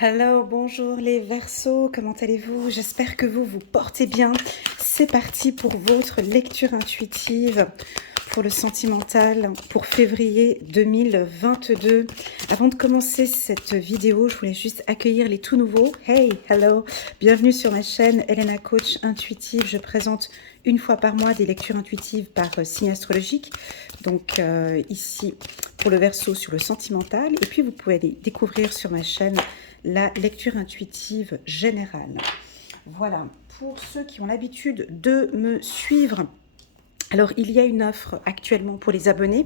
Hello, bonjour les Verseaux, comment allez-vous? J'espère que vous vous portez bien. C'est parti pour votre lecture intuitive pour le sentimental pour février 2022. Avant de commencer cette vidéo, je voulais juste accueillir les tout nouveaux. Hey, hello, bienvenue sur ma chaîne Elena Coach Intuitive. Je présente une fois par mois des lectures intuitives par signe astrologique. Donc ici pour le Verseau sur le sentimental. Et puis vous pouvez aller découvrir sur ma chaîne la lecture intuitive générale. Voilà, pour ceux qui ont l'habitude de me suivre, alors il y a une offre actuellement pour les abonnés,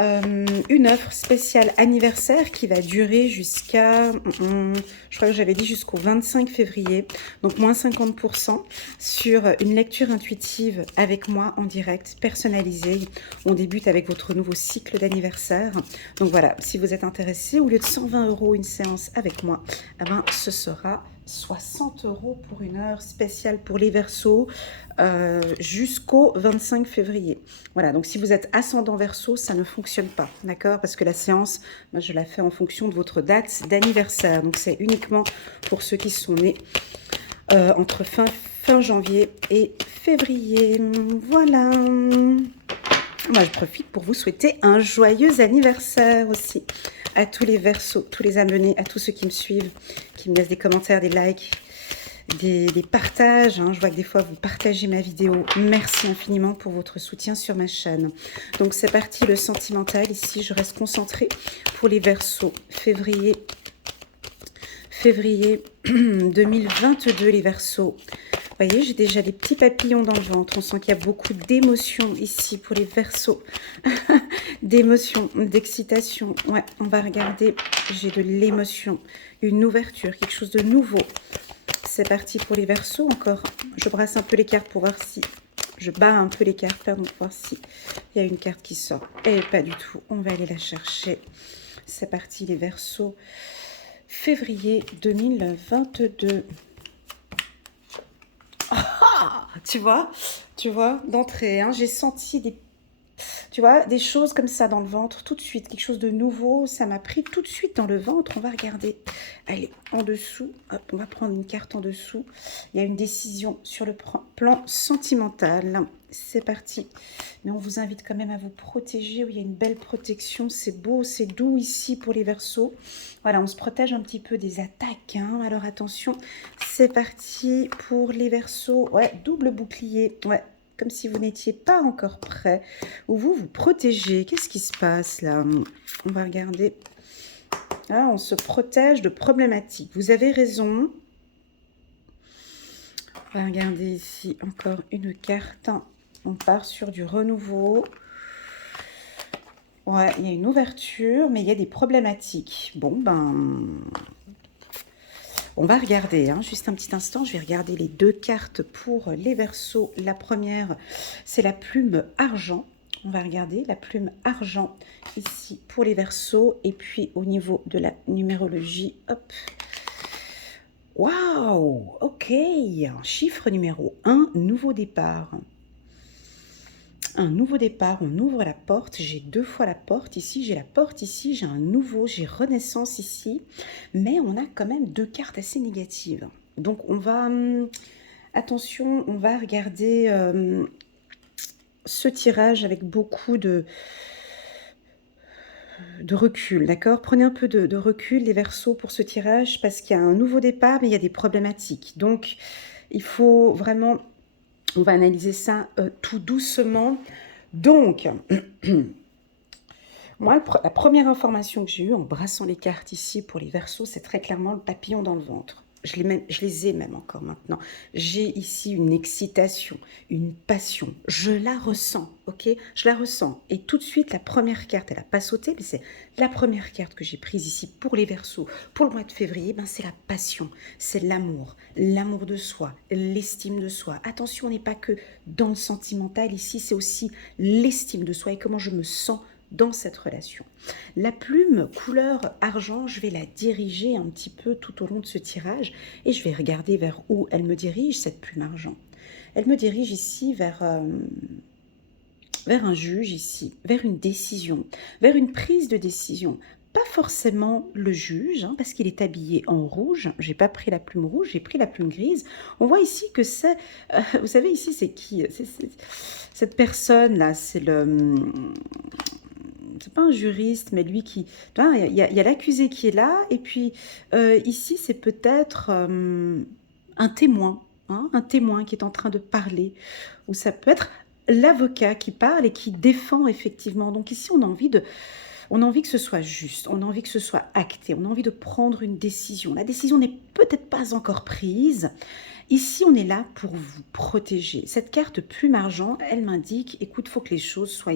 une offre spéciale anniversaire qui va durer jusqu'à, je crois que j'avais dit jusqu'au 25 février, donc moins 50% sur une lecture intuitive avec moi en direct, personnalisée. On débute avec votre nouveau cycle d'anniversaire. Donc voilà, si vous êtes intéressé, au lieu de 120 € une séance avec moi, eh ben, ce sera 60 € pour une heure spéciale pour les Verseaux jusqu'au 25 février. Voilà, donc si vous êtes ascendant Verseau, ça ne fonctionne pas, d'accord? Parce que la séance, moi je la fais en fonction de votre date d'anniversaire. Donc c'est uniquement pour ceux qui sont nés entre fin janvier et février. Voilà. Moi je profite pour vous souhaiter un joyeux anniversaire aussi à tous les Verseaux, tous les abonnés, à tous ceux qui me suivent, qui me laissent des commentaires, des likes, des partages. Je vois que des fois vous partagez ma vidéo. Merci infiniment pour votre soutien sur ma chaîne. Donc c'est parti, le sentimental. Ici, je reste concentrée pour les Verseaux. Février 2022, les Verseaux. Vous voyez, j'ai déjà des petits papillons dans le ventre. On sent qu'il y a beaucoup d'émotions ici pour les Verseaux. D'émotions, d'excitation. Ouais, on va regarder. J'ai de l'émotion, une ouverture, quelque chose de nouveau. C'est parti pour les Verseaux encore. Je brasse un peu les cartes pour voir si... Je bats un peu les cartes, pardon, pour voir si il y a une carte qui sort. Et pas du tout. On va aller la chercher. C'est parti, les Verseaux. Février 2022. Ah, tu vois, d'entrée, j'ai senti des choses comme ça dans le ventre, tout de suite, quelque chose de nouveau, ça m'a pris tout de suite dans le ventre. On va regarder, allez, en dessous, hop, on va prendre une carte en dessous. Il y a une décision sur le plan sentimental. C'est parti. Mais on vous invite quand même à vous protéger. Oui, il y a une belle protection, c'est beau, c'est doux ici pour les Verseaux. Voilà, on se protège un petit peu des attaques, alors attention. C'est parti pour les Verseaux. Ouais, double bouclier, ouais. Comme si vous n'étiez pas encore prêt, ou vous vous protégez. Qu'est-ce qui se passe là? On va regarder. Ah, on se protège de problématiques. Vous avez raison. On va regarder ici encore une carte. On part sur du renouveau. Ouais, il y a une ouverture, mais il y a des problématiques. Bon, on va regarder, juste un petit instant, je vais regarder les deux cartes pour les Verseaux. La première, c'est la plume argent. On va regarder la plume argent ici pour les Verseaux. Et puis au niveau de la numérologie, hop. Waouh, ok. Chiffre numéro 1, nouveau départ. Un nouveau départ, on ouvre la porte, j'ai deux fois la porte ici, j'ai la porte ici, j'ai un nouveau, j'ai renaissance ici, mais on a quand même deux cartes assez négatives. Donc on va, attention, on va regarder ce tirage avec beaucoup de recul, d'accord? Prenez un peu de recul, les Verseaux, pour ce tirage, parce qu'il y a un nouveau départ, mais il y a des problématiques. Donc il faut vraiment... On va analyser ça tout doucement. Donc, moi, la première information que j'ai eue en brassant les cartes ici pour les Verseaux, c'est très clairement le papillon dans le ventre. Je les ai même encore maintenant. J'ai ici une excitation, une passion. Je la ressens, ok? Je la ressens. Et tout de suite, la première carte, elle n'a pas sauté, mais c'est la première carte que j'ai prise ici pour les Verseaux, pour le mois de février, c'est la passion, c'est l'amour de soi, l'estime de soi. Attention, on n'est pas que dans le sentimental ici, c'est aussi l'estime de soi et comment je me sens dans cette relation. La plume couleur argent, je vais la diriger un petit peu tout au long de ce tirage et je vais regarder vers où elle me dirige, cette plume argent. Elle me dirige ici vers un juge ici, vers une décision, vers une prise de décision. pas forcément le juge, hein, parce qu'il est habillé en rouge. J'ai pas pris la plume rouge, j'ai pris la plume grise. On voit ici que c'est... vous savez, ici, c'est qui? Cette personne-là, c'est le... C'est pas un juriste, mais lui qui... Tu vois, il y a l'accusé qui est là, et puis ici, c'est peut-être un témoin, hein, un témoin qui est en train de parler, ou ça peut être l'avocat qui parle et qui défend effectivement. Donc ici, on a envie que ce soit juste, on a envie que ce soit acté, on a envie de prendre une décision. La décision n'est peut-être pas encore prise. Ici, on est là pour vous protéger. Cette carte plume argent, elle m'indique, écoute, il faut que les choses soient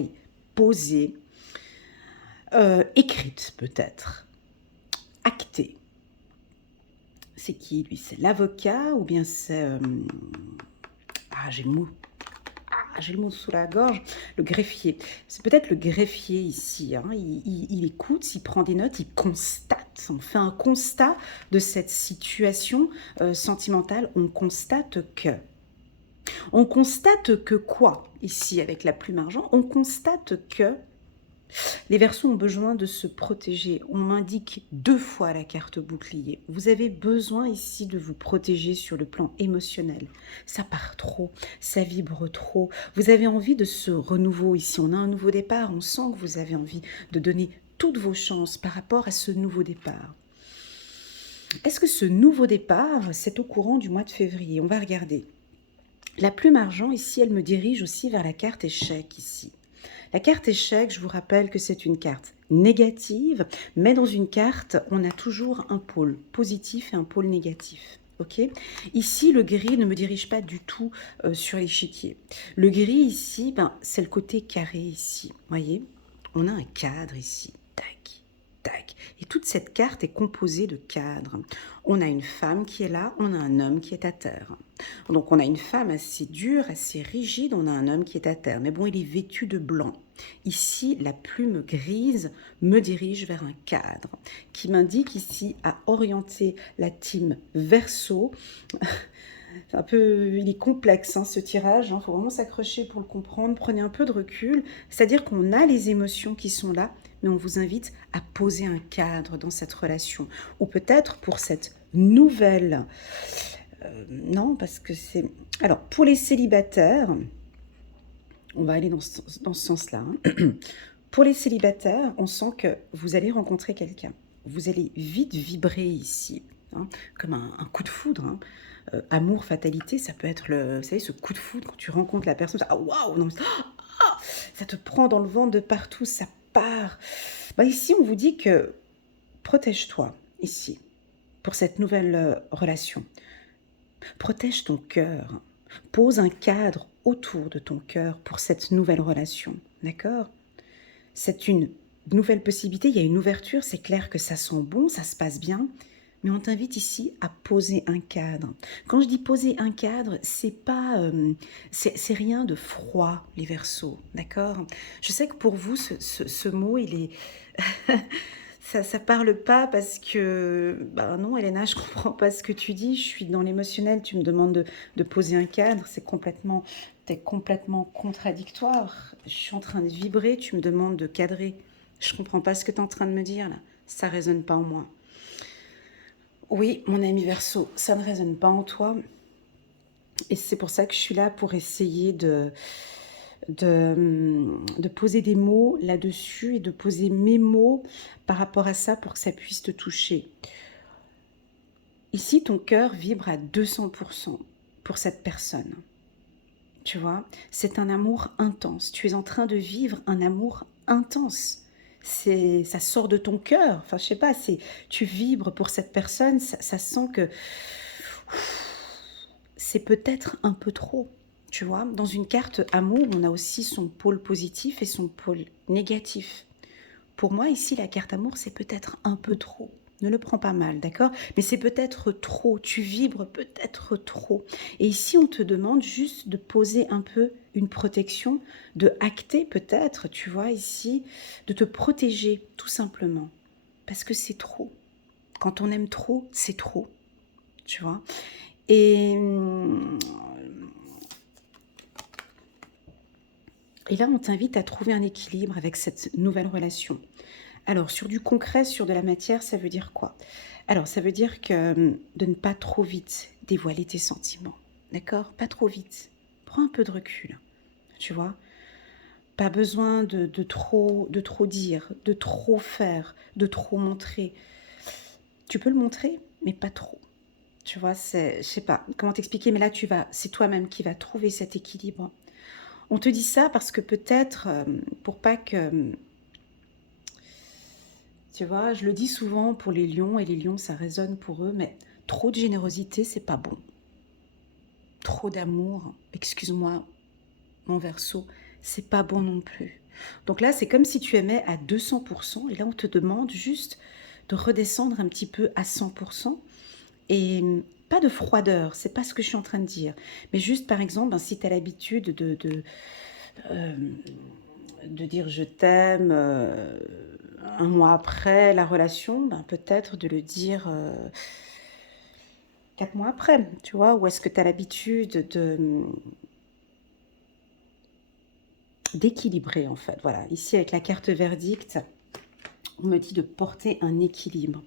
posées, écrites peut-être, actées. C'est qui, lui? C'est l'avocat ou bien c'est... Ah, j'ai le mot. J'ai le mot sous la gorge, le greffier. C'est peut-être le greffier ici, hein. Il écoute, il prend des notes, il constate. On fait un constat de cette situation sentimentale. On constate que... On constate que quoi, ici, avec la plume argent? On constate que les Verseaux ont besoin de se protéger. On m'indique 2 fois la carte bouclier. Vous avez besoin ici de vous protéger sur le plan émotionnel. Ça part trop, ça vibre trop. Vous avez envie de ce renouveau ici. On a un nouveau départ. On sent que vous avez envie de donner toutes vos chances par rapport à ce nouveau départ. Est-ce que ce nouveau départ, c'est au courant du mois de février? On va regarder. La plume argent, ici, elle me dirige aussi vers la carte échec, ici. La carte échec, je vous rappelle que c'est une carte négative, mais dans une carte, on a toujours un pôle positif et un pôle négatif. Ok. Ici, le gris ne me dirige pas du tout sur l'échiquier. Le gris ici, c'est le côté carré ici. Voyez, on a un cadre ici. Tac, tac. Et toute cette carte est composée de cadres. On a une femme qui est là, on a un homme qui est à terre. Donc on a une femme assez dure, assez rigide, on a un homme qui est à terre. Mais bon, il est vêtu de blanc. Ici, la plume grise me dirige vers un cadre qui m'indique ici à orienter la team Verseau. C'est un peu, il est complexe ce tirage, il faut vraiment s'accrocher pour le comprendre. Prenez un peu de recul, c'est-à-dire qu'on a les émotions qui sont là, mais on vous invite à poser un cadre dans cette relation. Ou peut-être pour cette nouvelle... non, parce que c'est... Alors, pour les célibataires, on va aller dans ce sens-là. Pour les célibataires, on sent que vous allez rencontrer quelqu'un. Vous allez vite vibrer ici, comme un coup de foudre. Amour, fatalité, ça peut être vous savez, ce coup de foudre quand tu rencontres la personne. Ah waouh, non, ça te prend dans le ventre de partout, ça part. Ici, on vous dit que protège-toi ici pour cette nouvelle relation. Protège ton cœur. Pose un cadre autour de ton cœur pour cette nouvelle relation. D'accord? C'est une nouvelle possibilité, il y a une ouverture, c'est clair que ça sent bon, ça se passe bien, mais on t'invite ici à poser un cadre. Quand je dis poser un cadre, c'est pas, c'est rien de froid, les Verseaux, d'accord? Je sais que pour vous, ce mot, il est... Ça parle pas parce que... non, Elena, je comprends pas ce que tu dis, je suis dans l'émotionnel, tu me demandes de poser un cadre, t'es complètement contradictoire. Je suis en train de vibrer, tu me demandes de cadrer. Je comprends pas ce que tu es en train de me dire, là. Ça résonne pas en moi. Oui, mon ami Verseau, ça ne résonne pas en toi. Et c'est pour ça que je suis là pour essayer de poser des mots là-dessus et de poser mes mots par rapport à ça pour que ça puisse te toucher. Ici, ton cœur vibre à 200% pour cette personne. Tu vois, c'est un amour intense. Tu es en train de vivre un amour intense. Ça sort de ton cœur. Enfin, je sais pas, tu vibres pour cette personne. Ça sent que c'est peut-être un peu trop. Tu vois, dans une carte amour, on a aussi son pôle positif et son pôle négatif. Pour moi, ici, la carte amour, c'est peut-être un peu trop. Ne le prends pas mal, d'accord? Mais c'est peut-être trop, tu vibres peut-être trop. Et ici, on te demande juste de poser un peu une protection, de acter peut-être, tu vois, ici, de te protéger, tout simplement. Parce que c'est trop. Quand on aime trop, c'est trop, tu vois? Et là, on t'invite à trouver un équilibre avec cette nouvelle relation, Alors, sur du concret, sur de la matière, ça veut dire quoi? Alors, ça veut dire que de ne pas trop vite dévoiler tes sentiments, d'accord? Pas trop vite. Prends un peu de recul, tu vois? Pas besoin de trop dire, de trop faire, de trop montrer. Tu peux le montrer, mais pas trop. Tu vois, je sais pas comment t'expliquer, mais là, c'est toi-même qui vas trouver cet équilibre. On te dit ça parce que peut-être, pour pas que, tu vois, je le dis souvent pour les lions, et les lions, ça résonne pour eux, mais trop de générosité, c'est pas bon. Trop d'amour, excuse-moi, mon Verseau, c'est pas bon non plus. Donc là, c'est comme si tu aimais à 200%, et là, on te demande juste de redescendre un petit peu à 100%, et pas de froideur, c'est pas ce que je suis en train de dire, mais juste, par exemple, ben, si tu as l'habitude euh, de dire je t'aime un mois après la relation, ben, peut-être de le dire 4 mois après, tu vois, ou est-ce que tu as l'habitude d'équilibrer en fait. Voilà, ici avec la carte verdict, on me dit de porter un équilibre.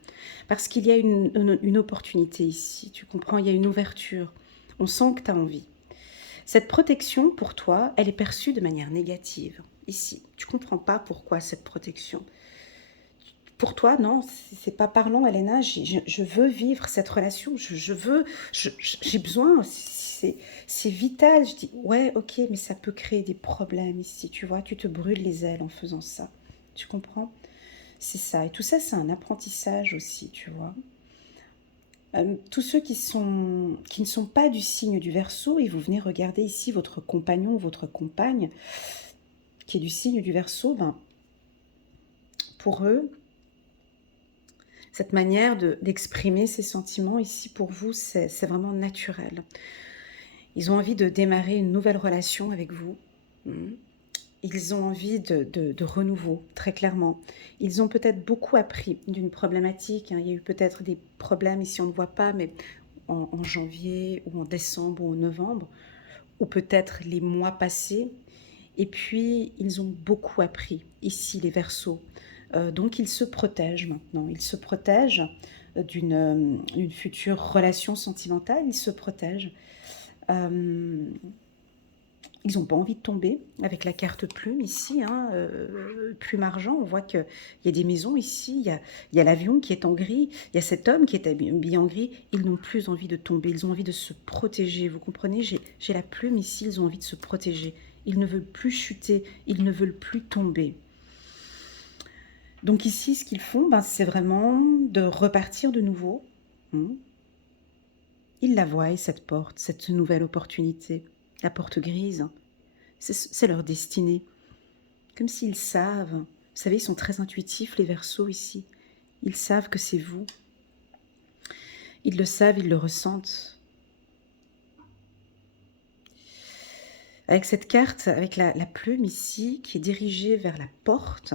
Parce qu'il y a une opportunité ici, tu comprends, il y a une ouverture. On sent que tu as envie. Cette protection, pour toi, elle est perçue de manière négative. Ici, tu comprends pas pourquoi cette protection. Pour toi, non, c'est pas parlant, Elena. Je veux vivre cette relation. J'ai besoin. C'est vital. Je dis, ouais, ok, mais ça peut créer des problèmes ici. Tu vois, tu te brûles les ailes en faisant ça. Tu comprends? C'est ça. Et tout ça, c'est un apprentissage aussi, tu vois. Tous ceux qui ne sont pas du signe du Verseau, et vous venez regarder ici votre compagnon ou votre compagne qui est du signe du Verseau, ben, pour eux, cette manière d'exprimer ses sentiments ici pour vous, c'est vraiment naturel. Ils ont envie de démarrer une nouvelle relation avec vous. Ils ont envie de renouveau, très clairement. Ils ont peut-être beaucoup appris d'une problématique. Il y a eu peut-être des problèmes, ici on ne voit pas, mais en janvier ou en décembre ou en novembre, ou peut-être les mois passés. Et puis, ils ont beaucoup appris, ici les Verseaux. Donc, ils se protègent maintenant. Ils se protègent d'une future relation sentimentale. Ils se protègent. Ils n'ont pas envie de tomber avec la carte plume ici, hein, plume argent. On voit qu'il y a des maisons ici, il y a l'avion qui est en gris, il y a cet homme qui est habillé en gris. Ils n'ont plus envie de tomber, ils ont envie de se protéger. Vous comprenez, j'ai la plume ici, ils ont envie de se protéger. Ils ne veulent plus chuter, ils ne veulent plus tomber. Donc ici, ce qu'ils font, ben, c'est vraiment de repartir de nouveau. Ils la voient, cette porte, cette nouvelle opportunité, la porte grise. C'est leur destinée. Comme s'ils savent. Vous savez, ils sont très intuitifs, les Verseaux, ici. Ils savent que c'est vous. Ils le savent, ils le ressentent. Avec cette carte, avec la plume ici, qui est dirigée vers la porte,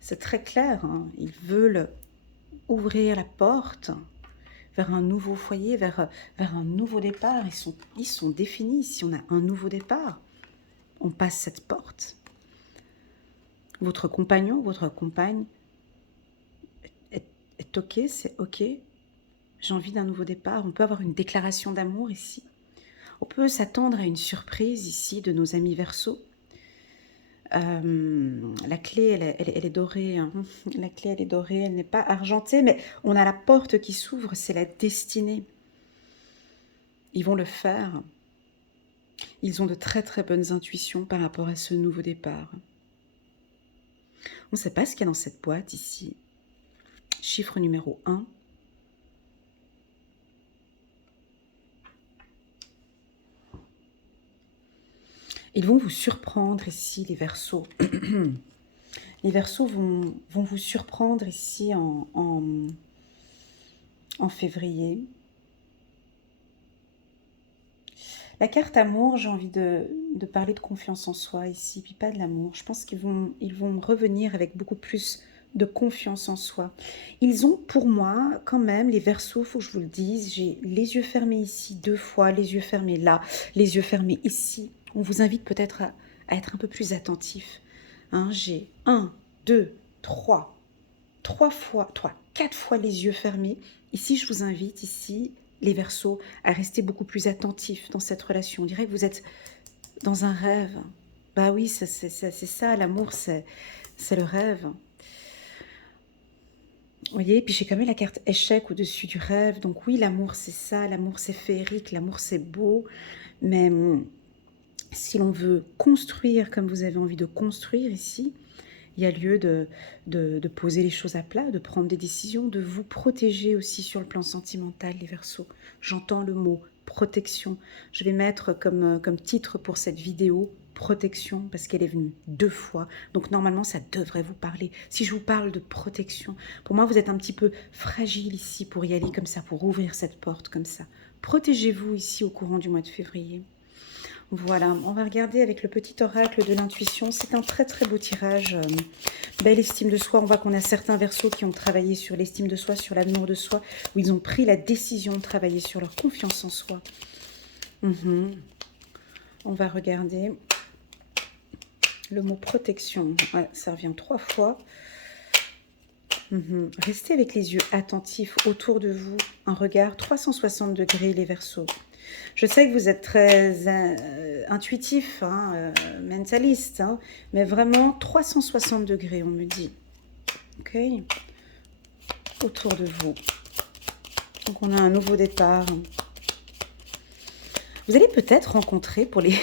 c'est très clair. Hein, ils veulent ouvrir la porte vers un nouveau foyer, vers un nouveau départ. Ils sont définis. Si on a un nouveau départ, on passe cette porte. Votre compagnon, votre compagne est OK, c'est OK. J'ai envie d'un nouveau départ. On peut avoir une déclaration d'amour ici. On peut s'attendre à une surprise ici de nos amis Verseaux. La clé, elle est dorée. Hein. La clé, elle est dorée. Elle n'est pas argentée, mais on a la porte qui s'ouvre. C'est la destinée. Ils vont le faire. Ils ont de très très bonnes intuitions par rapport à ce nouveau départ. On ne sait pas ce qu'il y a dans cette boîte ici. Chiffre numéro 1. Ils vont vous surprendre ici, les Verseaux. Les Verseaux vont vous surprendre ici en février. La carte amour, j'ai envie de parler de confiance en soi ici, puis pas de l'amour. Je pense qu'ils vont revenir avec beaucoup plus de confiance en soi. Ils ont pour moi quand même, les Verseaux, il faut que je vous le dise, j'ai les yeux fermés ici 2 fois, les yeux fermés là, les yeux fermés ici. On vous invite peut-être à être un peu plus attentif. Hein, j'ai 1, 2, 3. 4 fois les yeux fermés. Ici, je vous invite, ici, les Verseaux, à rester beaucoup plus attentifs dans cette relation. On dirait que vous êtes dans un rêve. Bah oui, c'est ça, l'amour, c'est le rêve. Vous voyez, puis j'ai quand même la carte échec au-dessus du rêve. Donc oui, l'amour, c'est ça, l'amour, c'est féerique, l'amour, c'est beau. Mais si l'on veut construire comme vous avez envie de construire ici, il y a lieu de poser les choses à plat, de prendre des décisions, de vous protéger aussi sur le plan sentimental, les Verseaux. J'entends le mot protection. Je vais mettre comme titre pour cette vidéo protection parce qu'elle est venue 2 fois. Donc normalement, ça devrait vous parler. Si je vous parle de protection, pour moi, vous êtes un petit peu fragile ici pour y aller comme ça, pour ouvrir cette porte comme ça. Protégez-vous ici au courant du mois de février. Voilà, on va regarder avec le petit oracle de l'intuition. C'est un très très beau tirage. Belle estime de soi. On voit qu'on a certains Verseaux qui ont travaillé sur l'estime de soi, sur l'amour de soi, où ils ont pris la décision de travailler sur leur confiance en soi. On va regarder le mot protection. Ouais, ça revient 3 fois. Restez avec les yeux attentifs autour de vous. Un regard 360 degrés, les Verseaux. Je sais que vous êtes très intuitif, mentaliste, mais vraiment 360 degrés, on me dit. Ok. Autour de vous. Donc, on a un nouveau départ. Vous allez peut-être rencontrer, pour les,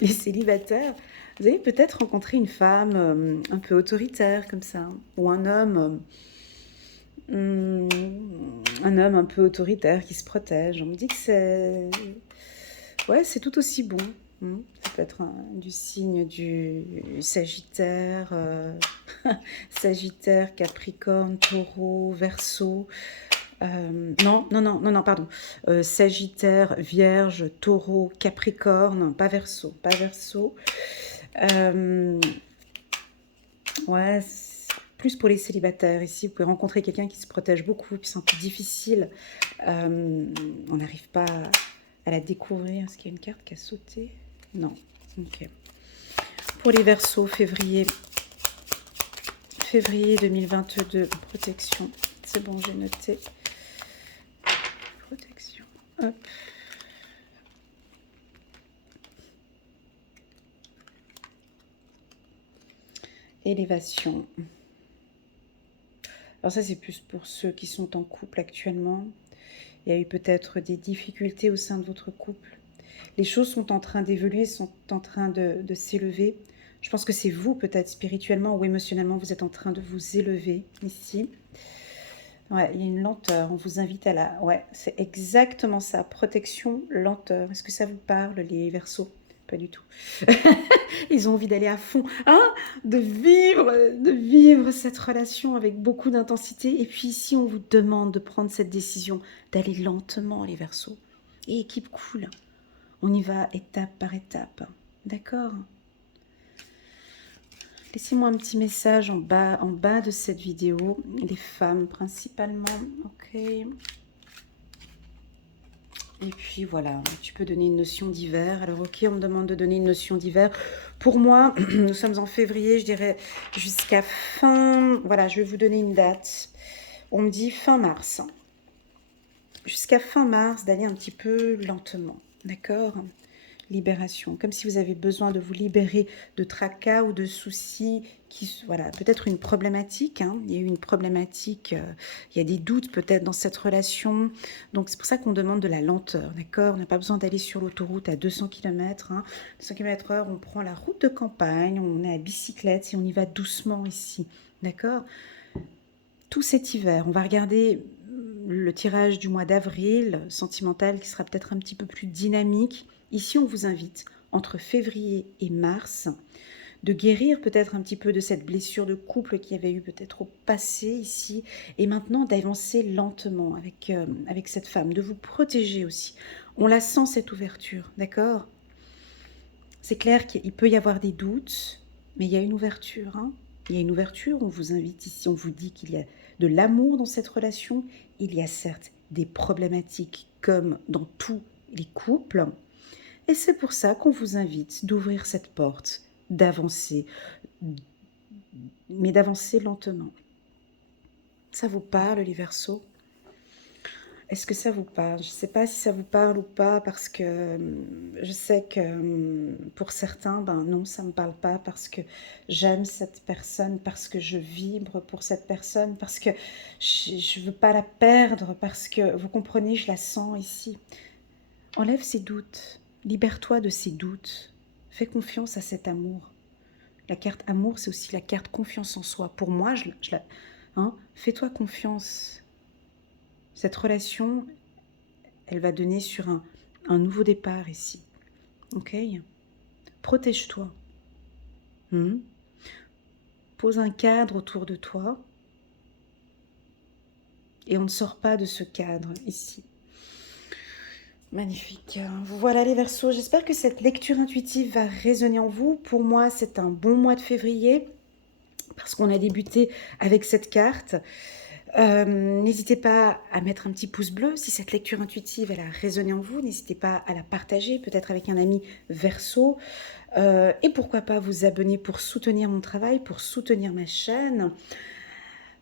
les célibataires, vous allez peut-être rencontrer une femme un peu autoritaire, comme ça, ou un homme un peu autoritaire qui se protège. On me dit que c'est... Ouais, c'est tout aussi bon. Ça peut être du signe du Sagittaire, Sagittaire, Capricorne, Taureau, Verseau. Non, pardon. Sagittaire, Vierge, Taureau, Capricorne, pas Verseau, pas Verseau. Ouais, plus pour les célibataires. Ici, vous pouvez rencontrer quelqu'un qui se protège beaucoup, puis c'est un peu difficile. On n'arrive pas à la découvrir. Est-ce qu'il y a une carte qui a sauté? Non. Ok. Pour les Verseaux, février 2022, protection. C'est bon, j'ai noté. Protection. Hop. Élévation. Alors ça, c'est plus pour ceux qui sont en couple actuellement. Il y a eu peut-être des difficultés au sein de votre couple. Les choses sont en train d'évoluer, sont en train de s'élever. Je pense que c'est vous, peut-être spirituellement ou émotionnellement, vous êtes en train de vous élever ici. Ouais, il y a une lenteur. On vous invite à la... Ouais, c'est exactement ça. Protection, lenteur. Est-ce que ça vous parle, les Verseaux? Pas du tout. Ils ont envie d'aller à fond, de vivre cette relation avec beaucoup d'intensité. Et puis ici, on vous demande de prendre cette décision, d'aller lentement, les Verseaux. Et équipe cool. On y va étape par étape. D'accord? Laissez-moi un petit message en bas de cette vidéo. Les femmes principalement. Ok. Et puis voilà, tu peux donner une notion d'hiver. Alors ok, on me demande de donner une notion d'hiver. Pour moi, nous sommes en février, je dirais jusqu'à fin... Voilà, je vais vous donner une date. On me dit fin mars. Jusqu'à fin mars, d'aller un petit peu lentement. D'accord? Libération. Comme si vous avez besoin de vous libérer de tracas ou de soucis. Voilà, peut-être une problématique. Il y a eu une problématique. Il y a des doutes peut-être dans cette relation. Donc c'est pour ça qu'on demande de la lenteur. D'accord? On n'a pas besoin d'aller sur l'autoroute à 200 km. 200 km/h, on prend la route de campagne. On est à bicyclette et on y va doucement ici. D'accord? Tout cet hiver, on va regarder le tirage du mois d'avril, sentimental, qui sera peut-être un petit peu plus dynamique. Ici, on vous invite, entre février et mars, de guérir peut-être un petit peu de cette blessure de couple qu'il y avait eu peut-être au passé ici, et maintenant d'avancer lentement avec cette femme, de vous protéger aussi. On la sent, cette ouverture, d'accord? C'est clair qu'il peut y avoir des doutes, mais il y a une ouverture, Il y a une ouverture, on vous invite ici, on vous dit qu'il y a de l'amour dans cette relation. Il y a certes des problématiques comme dans tous les couples. Et c'est pour ça qu'on vous invite d'ouvrir cette porte, d'avancer, mais d'avancer lentement. Ça vous parle, les Verseaux? Est-ce que ça vous parle? Je ne sais pas si ça vous parle ou pas parce que je sais que pour certains, ben non, ça ne me parle pas parce que j'aime cette personne, parce que je vibre pour cette personne, parce que je ne veux pas la perdre, parce que, vous comprenez, je la sens ici. Enlève ces doutes, libère-toi de ces doutes, fais confiance à cet amour. La carte amour, c'est aussi la carte confiance en soi. Pour moi, fais-toi confiance. Cette relation, elle va donner sur un nouveau départ ici. Ok? Protège-toi. Pose un cadre autour de toi. Et on ne sort pas de ce cadre ici. Magnifique. Voilà les Verseaux. J'espère que cette lecture intuitive va résonner en vous. Pour moi, c'est un bon mois de février parce qu'on a débuté avec cette carte. N'hésitez pas à mettre un petit pouce bleu si cette lecture intuitive elle a résonné en vous. N'hésitez pas à la partager, peut-être avec un ami Verseau. Et pourquoi pas vous abonner pour soutenir mon travail, pour soutenir ma chaîne.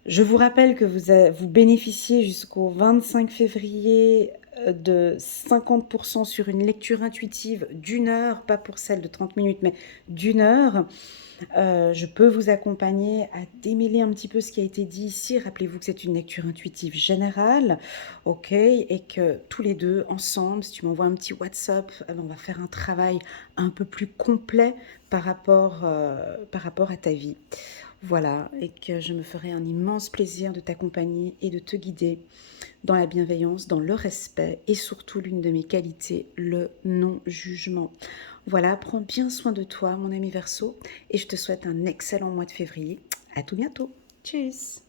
Je vous rappelle que vous bénéficiez jusqu'au 25 février de 50% sur une lecture intuitive d'1 heure, pas pour celle de 30 minutes, mais d'1 heure. Je peux vous accompagner à démêler un petit peu ce qui a été dit ici. Rappelez-vous que c'est une lecture intuitive générale, ok, et que tous les deux, ensemble, si tu m'envoies un petit WhatsApp, on va faire un travail un peu plus complet par rapport à ta vie. Voilà, et que je me ferai un immense plaisir de t'accompagner et de te guider dans la bienveillance, dans le respect et surtout l'une de mes qualités, le non-jugement. Voilà, prends bien soin de toi, mon ami Verseau, et je te souhaite un excellent mois de février. À tout bientôt. Tchuss!